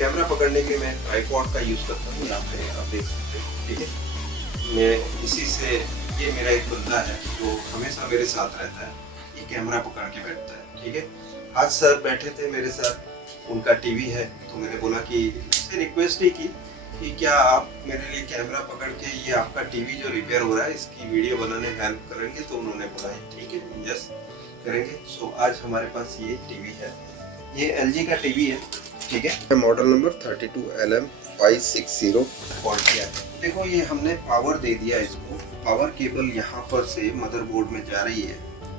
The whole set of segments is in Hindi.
कैमरा पकड़ने के लिए मैं ट्राइपॉड का यूज़ करता हूँ, यहाँ पे आप देख सकते हैं। ठीक है, मैं इसी से, ये मेरा एक बंदा है जो हमेशा मेरे साथ रहता है, ये कैमरा पकड़ के बैठता है। ठीक है, आज सर बैठे थे मेरे साथ, उनका टीवी है, तो मैंने बोला कि इससे रिक्वेस्ट ही की कि क्या आप मेरे लिए कैमरा पकड़ के ये आपका टीवी जो रिपेयर हो रहा है इसकी वीडियो बनाने में हेल्प करेंगे। तो उन्होंने बोला ठीक है, यस करेंगे। सो आज हमारे पास ये टीवी है, ये LG का टीवी है। ठीक है, मॉडल नंबर 32LM560 कॉल किया है। देखो ये हमने पावर दे दिया इसको, पावर केबल यहाँ पर से मदरबोर्ड में जा रही है,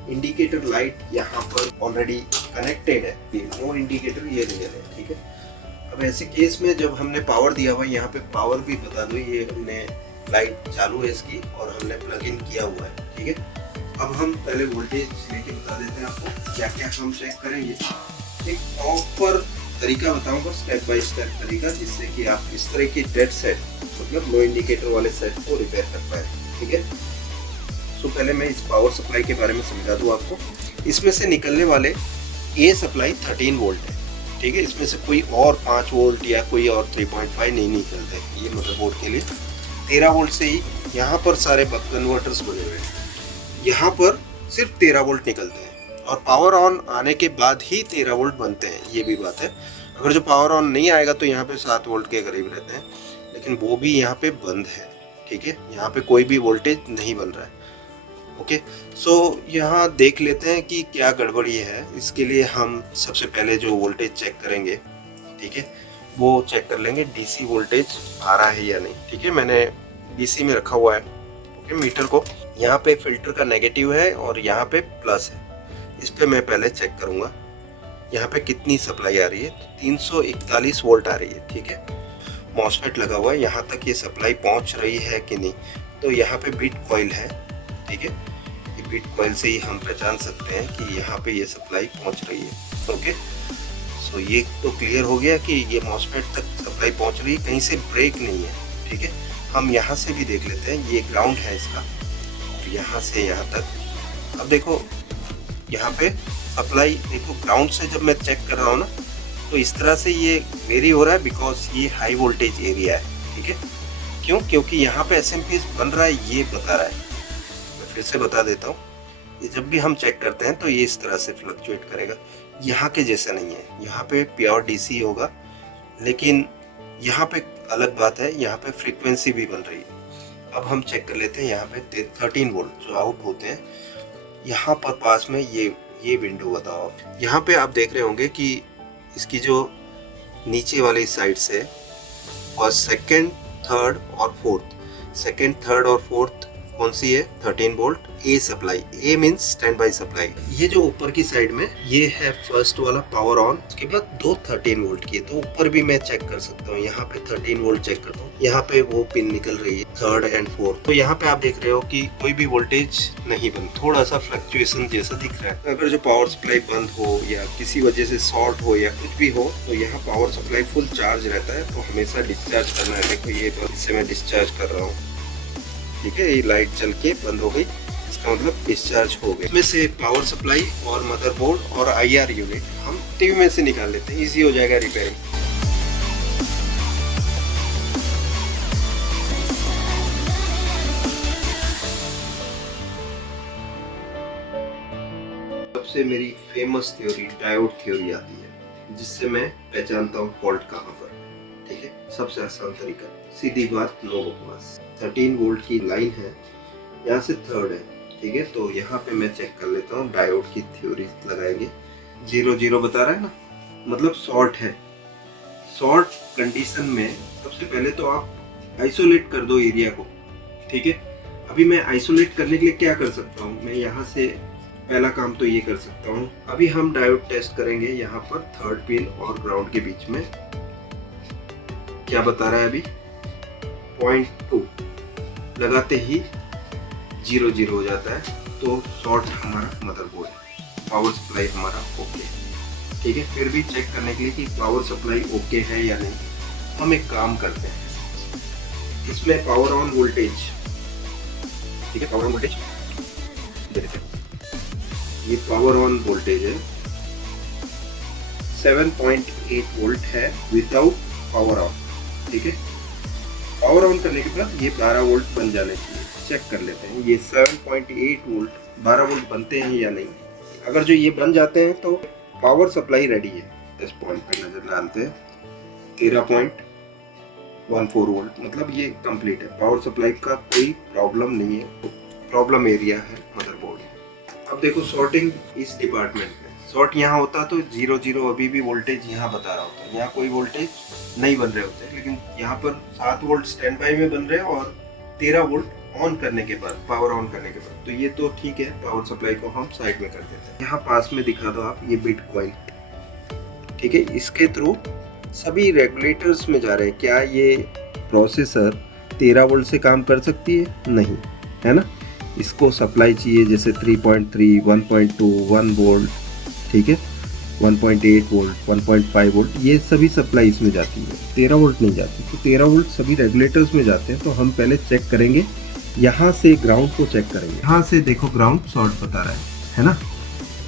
इंडिकेटर लाइट यहाँ पर ऑलरेडी कनेक्टेड है, नो इंडिकेटर ये रियल है। ठीक है, अब ऐसे केस में जब हमने पावर दिया हुआ, यहाँ पे पावर भी बता दो, ये हमने लाइट चालू है इसकी और हमने प्लग इन किया हुआ है। ठीक है, अब हम पहले वोल्टेज लेके बता देते हैं आपको क्या क्या हम चेक करेंगे। एक प्रॉपर तरीका बताऊंगा, स्टेप बाय स्टेप तरीका, जिससे कि आप इस तरह की डेड सेट, मतलब नो इंडिकेटर वाले सेट को रिपेयर कर पाए। ठीक है, तो पहले मैं इस पावर सप्लाई के बारे में समझा दूँ आपको। इसमें से निकलने वाले ये सप्लाई 13 वोल्ट है। ठीक है, इसमें से कोई और 5 वोल्ट या कोई और 3.5 नहीं निकलते। ये मदरबोर्ड के लिए 13 वोल्ट से ही यहाँ पर सारे बक कन्वर्टर्स बने हुए हैं, यहाँ पर सिर्फ 13 वोल्ट निकलते हैं और पावर ऑन आने के बाद ही 13 वोल्ट बनते हैं। ये भी बात है, अगर जो पावर ऑन नहीं आएगा तो यहाँ पे 7 वोल्ट के करीब रहते हैं, लेकिन वो भी यहाँ पे बंद है। ठीक है, यहाँ पे कोई भी वोल्टेज नहीं बन रहा है। ओके, सो यहाँ देख लेते हैं कि क्या गड़बड़ी है। इसके लिए हम सबसे पहले जो वोल्टेज चेक करेंगे, ठीक है, वो चेक कर लेंगे DC वोल्टेज आ रहा है या नहीं। ठीक है, मैंने DC में रखा हुआ है ओके मीटर को, यहाँ पे फिल्टर का नेगेटिव है और यहाँ पे प्लस है। इस पे मैं पहले चेक करूँगा यहाँ पे कितनी सप्लाई आ रही है। 341 वोल्ट आ रही है। ठीक है, मॉसफेट लगा हुआ है, यहाँ तक ये सप्लाई पहुँच रही है कि नहीं। तो यहाँ पे बिट कॉइल है। ठीक है, ये बिट कॉइल से ही हम पहचान सकते हैं कि यहाँ पे ये सप्लाई पहुँच रही है। ओके, सो ये तो क्लियर हो गया कि ये मॉसफेट तक सप्लाई पहुँच रही है, कहीं से ब्रेक नहीं है। ठीक है, हम यहाँ से भी देख लेते हैं, ये ग्राउंड है इसका और यहाँ से यहाँ तक। अब देखो यहाँ पे सप्लाई, देखो ग्राउंड से जब मैं चेक कर रहा हूँ ना, तो इस तरह से ये वेरी हो रहा है, बिकॉज ये हाई वोल्टेज एरिया है। ठीक है, क्यों? क्योंकि यहाँ पे SMP बन रहा है, ये बता रहा है। मैं फिर से बता देता हूँ, ये जब भी हम चेक करते हैं तो ये इस तरह से फ्लक्चुएट करेगा, यहाँ के जैसा नहीं है। यहाँ पे प्योर DC होगा, लेकिन यहाँ पे अलग बात है, यहाँ पे फ्रीक्वेंसी भी बन रही है। अब हम चेक कर लेते हैं यहाँ पे 13 वोल्ट जो आउट होते हैं, यहाँ पर पास में ये विंडो बताओ। यहाँ पे आप देख रहे होंगे कि इसकी जो नीचे वाली साइड से और सेकंड, थर्ड और फोर्थ, सेकंड, थर्ड और फोर्थ कौन सी है? 13 volt A supply. A means stand by supply. ये जो ऊपर की साइड में ये है फर्स्ट वाला पावर ऑन, उसके बाद दो 13 वोल्ट की है। तो ऊपर भी मैं चेक कर सकता हूँ, यहाँ पे 13 वोल्ट चेक करता हूँ, यहाँ पे वो पिन निकल रही है थर्ड एंड फोर्थ। तो यहाँ पे आप देख रहे हो कि कोई भी वोल्टेज नहीं बन, थोड़ा सा फ्लक्चुएशन जैसा दिख रहा है। अगर जो पावर सप्लाई बंद हो या किसी वजह से शॉर्ट हो या कुछ भी हो, तो यहाँ पावर सप्लाई फुल चार्ज रहता है, तो हमेशा डिस्चार्ज करना है। देखो ये इससे मैं डिस्चार्ज कर रहा हूँ। ठीक है, ये लाइट चल के बंद हो गई, इसका मतलब डिस्चार्ज हो गया। इसमें से पावर सप्लाई और मदरबोर्ड और IR यूनिट हम टीवी में से निकाल लेते हैं, इजी हो जाएगा रिपेयरिंग। सबसे मेरी फेमस थ्योरी डायोड थ्योरी आती है, जिससे मैं पहचानता हूँ फॉल्ट कहाँ पर। ठीक है, सबसे आसान तरीका, सीधी बात, नो बकवास। 13 वोल्ट की लाइन है, यहाँ से थर्ड है। ठीक है, तो यहाँ पे मैं चेक कर लेता हूँ, डायोड की थ्योरी लगाएंगे। 0 बता रहा है ना, मतलब शॉर्ट है। शॉर्ट कंडीशन में सबसे पहले तो आप आइसोलेट कर दो एरिया को। ठीक है, अभी मैं आइसोलेट करने के लिए क्या कर सकता हूँ, मैं यहाँ से पहला काम तो ये कर सकता हूँ। अभी हम डायोड टेस्ट करेंगे यहाँ पर थर्ड पिन और ग्राउंड के बीच में। क्या बता रहा है अभी? 0.2 लगाते ही 0 हो जाता है, तो शॉर्ट हमारा मदरबोर्ड है, पावर सप्लाई हमारा ओके है। ठीक है, फिर भी चेक करने के लिए कि पावर सप्लाई ओके है या नहीं, हम एक काम करते हैं, इसमें पावर ऑन वोल्टेज, ठीक है, पावर ऑन वोल्टेज देखते हैं। ये पावर ऑन वोल्टेज है, 7.8 वोल्ट है विदाउट पावर ऑन। ठीक है, पावर ऑन करने के बाद ये 12 वोल्ट बन जाने चाहिए। चेक कर लेते हैं ये 7.8 वोल्ट 12 वोल्ट बनते हैं या नहीं। अगर जो ये बन जाते हैं तो पावर सप्लाई रेडी है। इस पॉइंट पे नजर डालते हैं 13.14 वोल्ट, मतलब ये कंप्लीट है। पावर सप्लाई का कोई प्रॉब्लम नहीं है, प्रॉब्लम एरिया है मदरबोर्ड। अब देखो सॉर्टिंग इस डिपार्टमेंट में, शॉर्ट यहाँ होता तो 0 अभी भी वोल्टेज यहाँ बता रहा होता, यहाँ कोई वोल्टेज नहीं बन रहे होते, लेकिन यहाँ पर 7 वोल्ट स्टैंड बाई में बन रहे हैं और 13 वोल्ट ऑन करने के बाद, पावर ऑन करने के बाद। तो ये तो ठीक है, पावर सप्लाई को हम साइड में कर देते हैं। यहाँ पास में दिखा दो आप ये बिटकॉइन, ठीक है, इसके थ्रू सभी रेगुलेटर्स में जा रहे हैं। क्या ये प्रोसेसर 13 वोल्ट से काम कर सकती है? नहीं, है ना। इसको सप्लाई चाहिए जैसे 3.3, 1.2, 1 वोल्ट, ठीक है, 1.8 वोल्ट, 1.5 वोल्ट, ये सभी सप्लाई इसमें जाती है, 13 वोल्ट नहीं जाती। तो 13 वोल्ट सभी रेगुलेटर्स में जाते हैं। तो हम पहले चेक करेंगे, यहाँ से ग्राउंड को चेक करेंगे। यहाँ से देखो ग्राउंड शॉर्ट बता रहा है ना।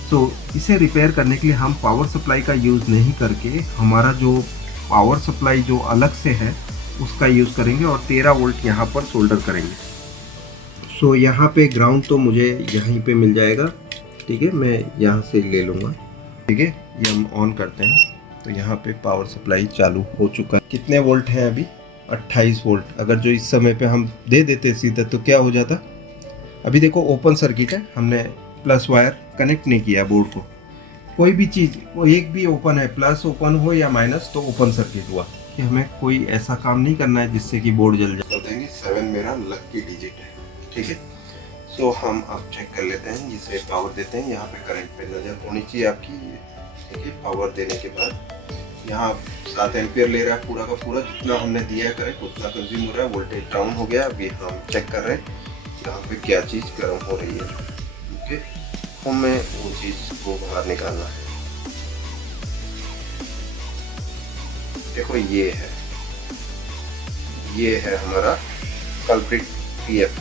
तो इसे रिपेयर करने के लिए हम पावर सप्लाई का यूज़ नहीं करके हमारा जो पावर सप्लाई जो अलग से है उसका यूज़ करेंगे और 13 वोल्ट यहाँ पर सोल्डर करेंगे। सो यहाँ पे ग्राउंड तो मुझे यहीं पे मिल जाएगा, ठीक है, मैं यहाँ से ले लूँगा। ठीक है, ये हम ऑन करते हैं तो यहाँ पे पावर सप्लाई चालू हो चुका है। कितने वोल्ट हैं अभी? 28 वोल्ट। अगर जो इस समय पे हम दे देते सीधा तो क्या हो जाता? अभी देखो ओपन सर्किट है, हमने प्लस वायर कनेक्ट नहीं किया बोर्ड को। कोई भी चीज़ वो एक भी ओपन है, प्लस ओपन हो या माइनस, तो ओपन सर्किट हुआ। कि हमें कोई ऐसा काम नहीं करना है जिससे कि बोर्ड जल जाए। देंगे 7 मेरा लकी डिजिट है, ठीक है। तो हम अब चेक कर लेते हैं, जिसे पावर देते हैं। यहाँ पे करंट पे नज़र होनी चाहिए आपकी, ठीक है। पावर देने के बाद यहाँ 7 एम्पियर ले रहा है पूरा का पूरा, जितना हमने दिया है करंट उतना कंज्यूम हो रहा है। वोल्टेज डाउन हो गया। अभी हम चेक कर रहे हैं यहाँ पे क्या चीज़ गर्म हो रही है, ओके। हमें वो चीज़ को बाहर निकालना है। देखो ये है हमारा कल्प्रिट पीएफ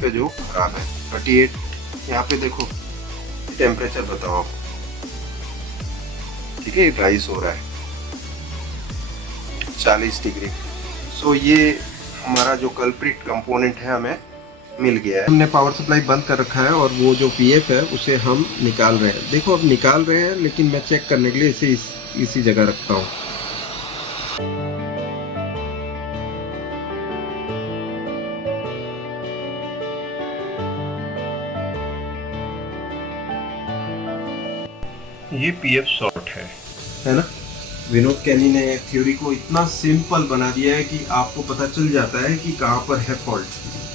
है जो खराब है। 38 यहाँ पे देखो टेम्परेचर बताओ आप, ठीक है, राइस हो रहा है 40 डिग्री। सो ये हमारा जो कल्प्रिट कंपोनेंट है हमें मिल गया है। हमने पावर सप्लाई बंद कर रखा है और वो जो पीएफ है उसे हम निकाल रहे हैं। देखो अब निकाल रहे हैं, लेकिन मैं चेक करने के लिए इसे इसी जगह रखता हूँ। ये पीएफ शॉर्ट है ना। विनोद कैनी ने थ्योरी को इतना सिंपल बना दिया है कि आपको पता चल जाता है कि कहाँ पर है फॉल्ट।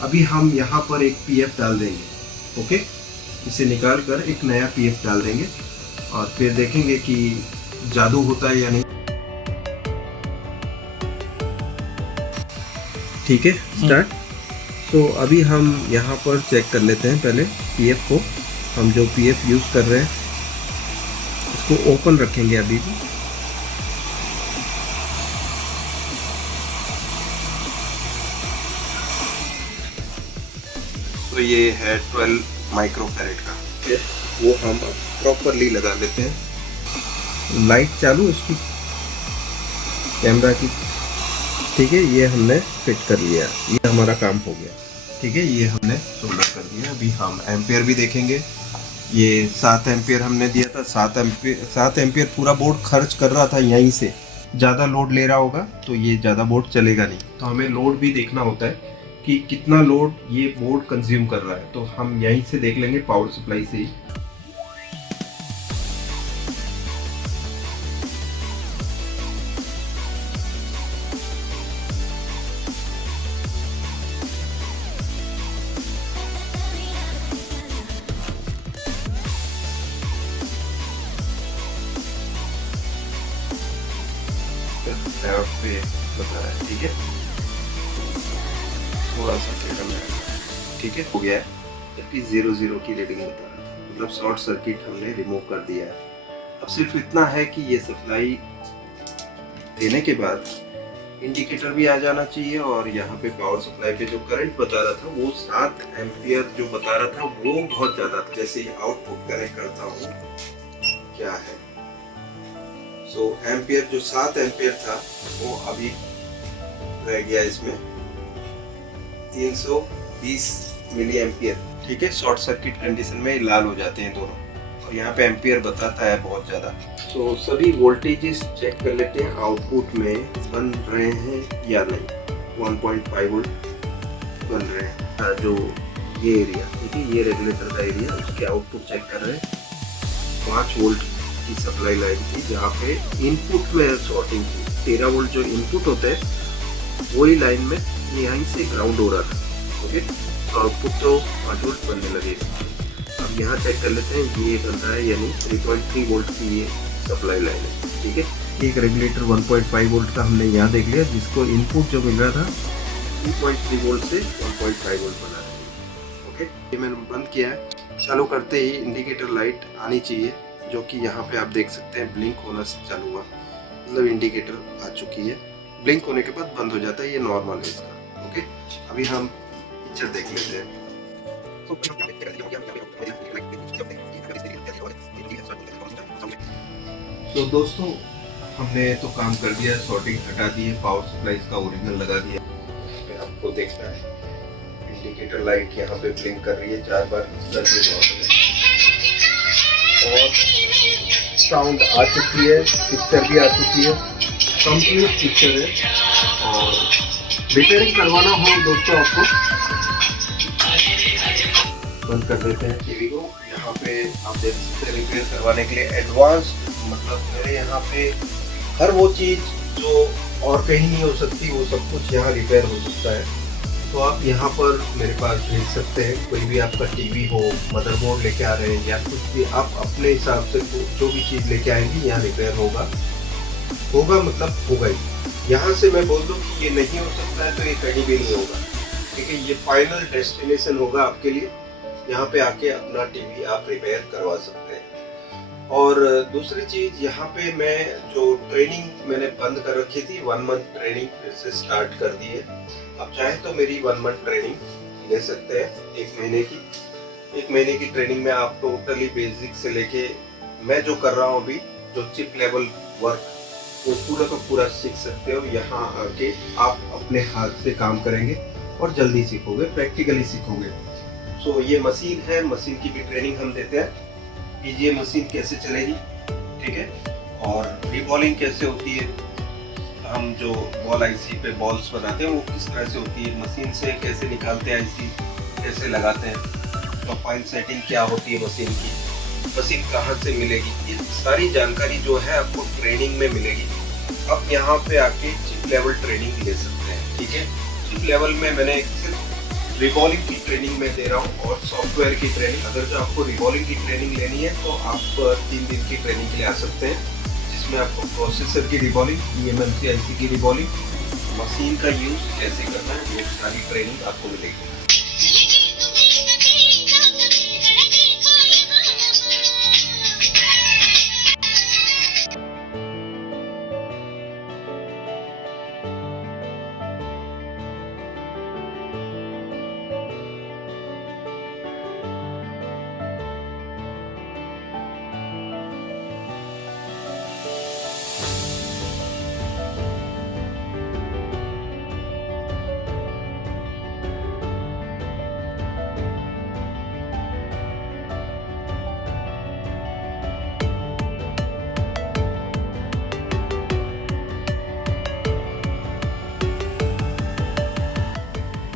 अभी हम यहाँ पर एक पीएफ डाल देंगे, ओके। इसे निकाल कर एक नया पीएफ डाल देंगे और फिर देखेंगे कि जादू होता है या नहीं। ठीक है, स्टार्ट। तो अभी हम यहाँ पर चेक कर लेते हैं पहले पीएफ को। हम जो पीएफ यूज़ कर रहे हैं इसको ओपन रखेंगे अभी भी। तो ये है 12 माइक्रोफैरेड का, वो हम प्रॉपरली लगा लेते हैं। लाइट चालू इसकी कैमरा की, ठीक है। ये हमने फिट कर लिया, ये हमारा काम हो गया, ठीक है। ये हमने सोल्डर कर दिया। अभी हम एम्पियर भी देखेंगे। ये 7 एम्पियर हमने दिया था। 7 एम्पियर पूरा बोर्ड खर्च कर रहा था यहीं से। ज़्यादा लोड ले रहा होगा तो ये ज़्यादा बोर्ड चलेगा नहीं। तो हमें लोड भी देखना होता है कि कितना लोड ये बोर्ड कंज्यूम कर रहा है। तो हम यहीं से देख लेंगे पावर सप्लाई से ही। पे बता रहा है, ठीक है। थोड़ा सा टेढ़ा है, ठीक है, हो गया है। जबकि 0 की रीडिंग बता रहा है, मतलब शॉर्ट सर्किट हमने रिमूव कर दिया है। अब सिर्फ इतना है कि ये सप्लाई देने के बाद इंडिकेटर भी आ जाना चाहिए और यहाँ पे पावर सप्लाई पे जो करंट बता रहा था वो 7 एम्पियर जो बता रहा था वो बहुत ज़्यादा था। जैसे आउटपुट कनेक्ट करता हूँ क्या है, सो एम्पियर जो 7 एम्पियर था वो अभी रह गया इसमें 320 मिली एम्पियर। ठीक है, शॉर्ट सर्किट कंडीशन में लाल हो जाते हैं दोनों, और यहाँ पे एम्पियर बताता है बहुत ज़्यादा। तो सभी वोल्टेजेस चेक कर लेते हैं आउटपुट में बन रहे हैं या नहीं। 1.5 वोल्ट बन रहे हैं। जो ये एरिया, ठीक है, ये रेगुलेटर का एरिया, उसके आउटपुट चेक कर रहे हैं। 5 वोल्ट की सप्लाई लाइन थी जहाँ पे इनपुट में शॉर्टिंग थी। 13 वोल्ट जो इनपुट होता है वही लाइन में यहीं से ग्राउंड हो रहा था। ओके, तो आउटपुट तो 5 वोल्ट बनने लगे। अब यहाँ चेक कर लेते हैं ये बन रहा है यानी 3.3 वोल्ट की ये सप्लाई लाइन है। ठीक है, एक रेगुलेटर 1.5 वोल्ट का हमने यहाँ देख लिया, जिसको इनपुट जो मिल रहा था 3.3 वोल्ट से 1.5 वोल्ट बना है। ओके, ये मैंने बंद किया है। चालू करते ही इंडिकेटर लाइट आनी चाहिए, जो कि यहाँ पे आप देख सकते हैं ब्लिंक होना चालू हुआ, मतलब इंडिकेटर आ चुकी है। ब्लिंक होने के बाद बंद हो जाता है, ये नॉर्मल है इसका। ओके, अभी हम पिक्चर देख लेते हैं। तो दोस्तों, हमने तो काम कर दिया, शॉर्टिंग हटा दी है, पावर सप्लाई इसका ओरिजिनल लगा दिया। आपको देखना है इंडिकेटर लाइट यहाँ पे ब्लिंक कर रही है 4 बार, और साउंड आ चुकी है, पिक्चर भी आ चुकी है, कंप्लीट पिक्चर है। और रिपेयरिंग करवाना हो दोस्तों आपको, बंद कर देते हैं टीवी को। यहाँ पे आप देख सकते हैं रिपेयर करवाने के लिए एडवांस, मतलब मेरे यहाँ पे हर वो चीज़ जो और कहीं नहीं हो सकती वो सब कुछ यहाँ रिपेयर हो सकता है। तो आप यहाँ पर मेरे पास भेज सकते हैं। कोई भी आपका टीवी हो, मदरबोर्ड लेके आ रहे हैं या कुछ भी, आप अपने हिसाब से जो भी चीज़ लेके आएंगे यहाँ रिपेयर होगा मतलब होगा ही। यहाँ से मैं बोल दूँ कि ये नहीं हो सकता है तो ये कहीं भी नहीं होगा। ठीक है, ये फाइनल डेस्टिनेशन होगा आपके लिए। यहाँ पे आके अपना टीवी आप रिपेयर करवा सकते हैं। और दूसरी चीज़, यहाँ पे मैं जो ट्रेनिंग मैंने बंद कर रखी थी, 1 मंथ ट्रेनिंग फिर से स्टार्ट कर दी है। आप चाहें तो मेरी 1 मंथ ट्रेनिंग ले सकते हैं, 1 महीने की। 1 महीने की ट्रेनिंग में आप टोटली बेसिक से लेके मैं जो कर रहा हूँ अभी, जो चिप लेवल वर्क, वो पूरा का पूरा सीख सकते हो। यहाँ आके आप अपने हाथ से काम करेंगे और जल्दी सीखोगे, प्रैक्टिकली सीखोगे। सो ये मशीन है, मशीन की भी ट्रेनिंग हम देते हैं कि ये मशीन कैसे चलेगी, ठीक है, और रिबॉलिंग कैसे होती है, हम जो बॉल आईसी पे बॉल्स बनाते हैं वो किस तरह से होती है, मशीन से कैसे निकालते हैं आईसी, कैसे लगाते हैं, प्रोफाइल सेटिंग क्या होती है मशीन की, मशीन कहाँ से मिलेगी, ये सारी जानकारी जो है आपको ट्रेनिंग में मिलेगी। अब यहाँ पे आके चिप लेवल ट्रेनिंग ले सकते हैं। ठीक है, चिप लेवल में मैंने सिर्फ रिबॉलिंग की ट्रेनिंग में दे रहा हूँ और सॉफ्टवेयर की ट्रेनिंग। अगर जो आपको रिबॉलिंग की ट्रेनिंग लेनी है तो आप 3 दिन की ट्रेनिंग के लिए आ सकते हैं, जिसमें आपको प्रोसेसर की रिबॉलिंग, eMMC IC की रिबॉलिंग, मशीन का यूज कैसे करना है, वो सारी ट्रेनिंग आपको मिलेगी।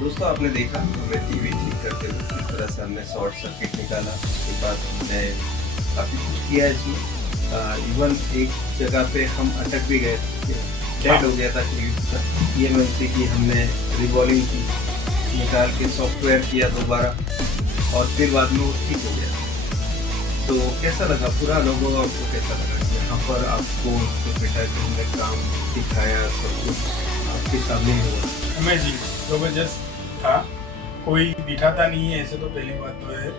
दोस्तों, आपने देखा हमें टीवी ठीक करते हुए किस तरह से हमने शॉर्ट सर्किट निकाला। उसके बाद हमने काफ़ी कुछ किया इसमें। इवन एक जगह पे हम अटक भी गए थे, डेड हो गया था टीवी का। eMMC की हमने रिबॉलिंग की, निकाल के सॉफ्टवेयर किया दोबारा, और फिर बाद में वो ठीक हो गया। तो कैसा लगा पूरा अनुभव, आपको कैसा लगा? यहाँ पर आपको जो बेटा जी हमने काम दिखाया, सब कुछ आपके सामने हुआ। अमेजिंग, जबरदस्त था। कोई दिखाता नहीं है ऐसे, तो पहली बात तो है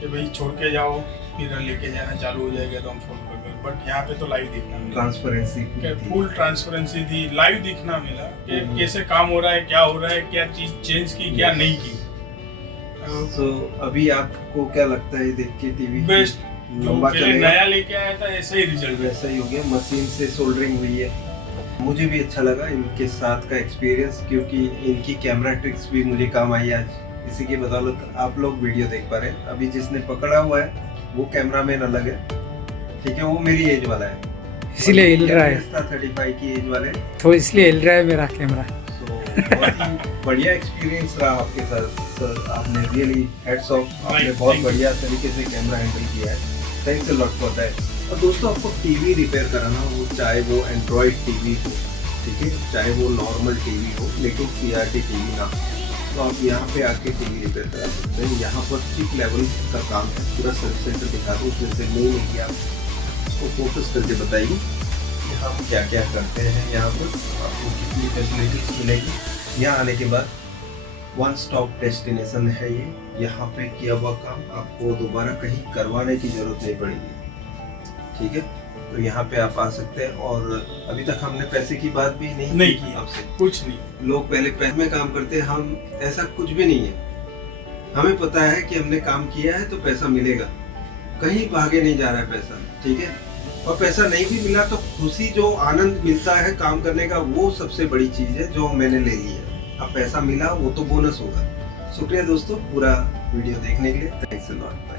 कि भाई छोड़ के जाओ फिर लेके जाना चालू हो जाएगा तो हम फोन कर दें, बट यहाँ पे तो लाइव दिखना मिला, ट्रांसपेरेंसी, फुल ट्रांसपेरेंसी थी, लाइव दिखना मिला कि कैसे काम हो रहा है, क्या हो रहा है, क्या चीज चेंज की, क्या नहीं की। तो अभी आपको क्या लगता है देख के टीवी? बेस्ट लंबा पहले चलेगा। नया लेके आया था ऐसा ही रिजल्ट है। वैसा ही हो गया, मशीन से सोल्डरिंग हुई है। मुझे भी अच्छा लगा इनके साथ का एक्सपीरियंस, क्योंकि इनकी कैमरा ट्रिक्स भी मुझे काम आई आज। इसी की बदौलत आप लोग वीडियो देख पा रहे हैं। अभी जिसने पकड़ा हुआ है वो कैमरामैन अलग है, ठीक है, वो मेरी एज वाला है, इसलिए हिल रहा है, 35 की एज वाले। तो इसलिए हिल रहा है मेरा कैमरा। तो बहुत ही बढ़िया एक्सपीरियंस रहा आपके साथ सर। आपने रियली हैट्स ऑफ, आपने बहुत बढ़िया तरीके से कैमरा हैंडल किया है। Thanks a lot for that. और दोस्तों, आपको टीवी रिपेयर कराना हो, चाहे वो एंड्रॉयड टीवी हो, ठीक है, चाहे वो नॉर्मल टीवी हो लेकिन सीआरटी टीवी ना हो, तो आप यहाँ पे आके टीवी रिपेयर करा सकते हैं। यहाँ पर चिप लेवल का काम है, पूरा सर्विस सेंटर दिखा दो, उसमें से मेन एरिया उसको फोकस करके बताइए कि हम क्या क्या करते हैं यहाँ पर, आपको कितनी फैसिलिटीज मिलेगी। यहाँ आने के बाद वन स्टॉप डेस्टिनेशन है ये। यहाँ पे किया हुआ काम आपको दोबारा कहीं करवाने की जरूरत नहीं पड़ेगी, ठीक है। तो यहाँ पे आप आ सकते हैं। और अभी तक हमने पैसे की बात भी नहीं की आपसे, कुछ नहीं। लोग पहले पैसे में काम करते हैं, हम ऐसा कुछ भी नहीं है। हमें पता है कि हमने काम किया है तो पैसा मिलेगा, कहीं भागे नहीं जा रहा है पैसा, ठीक है। और पैसा नहीं भी मिला तो खुशी, जो आनंद मिलता है काम करने का, वो सबसे बड़ी चीज है जो मैंने ले ली है। अब पैसा मिला वो तो बोनस होगा। शुक्रिया दोस्तों पूरा वीडियो देखने के लिए, थैंक्स अ लॉट।